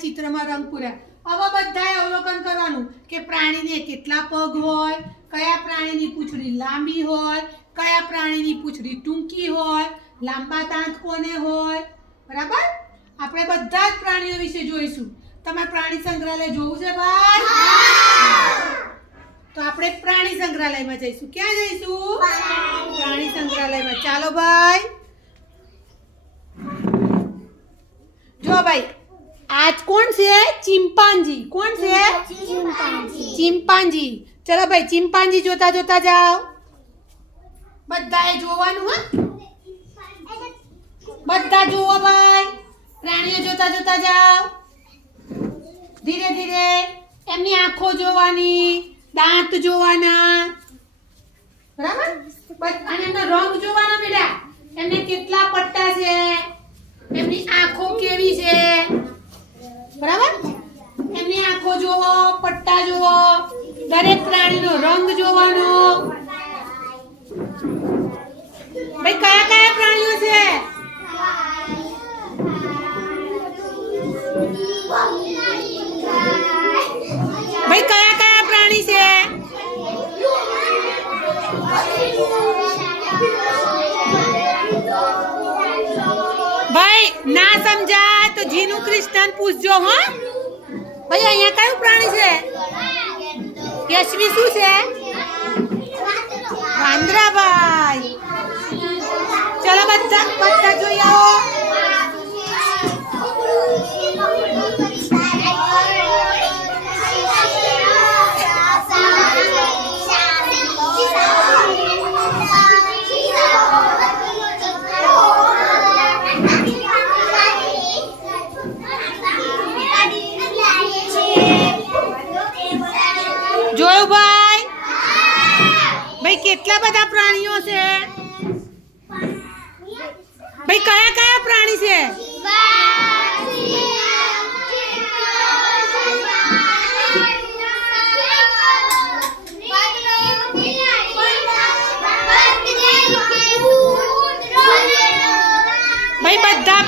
ચિત્રમાં રંગ પૂર્યા. હવે બધાએ અવલોકન કરવાનું કે પ્રાણીને કેટલા પગ હોય, કયા પ્રાણીની પૂંછડી લાંબી હોય, કયા પ્રાણીની પૂંછડી ટૂંકી હોય, લાંબા દાંત કોને હોય? બરાબર? આપણે બધા જ પ્રાણીઓ વિશે જોઈશું. તમારે પ્રાણી સંગ્રહાલય જોવું છે ભાઈ? તો આપણે પ્રાણી સંગ્રહાલયમાં જઈશું. ક્યાં જઈશું? પ્રાણી સંગ્રહાલયમાં. ચાલો ભાઈ. જો ભાઈ આજ કોણ છે ચિમ્પાન્જી કોણ છે ચિમ્પાન્જી ચલો ભાઈ ચિમ્પાન્જી જોતા જોતા જાઓ બધાએ જોવાનું હા બધા જુઓ ભાઈ પ્રાણીઓ જોતા જોતા જાઓ ધીરે ધીરે એમની આંખો જોવાની દાંત જોવાના બરાબર અને એમનો રંગ જોવાનો બેટા એમને કેટલા પટ્ટા છે એમની આંખો કેવી છે બરાબર એમની આંખો જોવો પટ્ટા જુઓ. દરેક પ્રાણીનો રંગ જોવાનો. ભાઈ, કયા કયા પ્રાણીઓ છે? ભાઈ, કયા કયા પ્રાણી છે? ભાઈ, ના સમજાય તો જીનું ક્રિસ્ટન પૂછજો, હો. ભાઈ, અહીંયા કયું પ્રાણી છે? યશવી શું છે? વાંદરાભાઈ ચલો બધા બધા જોઈ આવો. જોયું ભાઈ? ભાઈ કેટલા બધા પ્રાણીઓ છે? ભાઈ કયા કયા પ્રાણી છે? ભાઈ બધા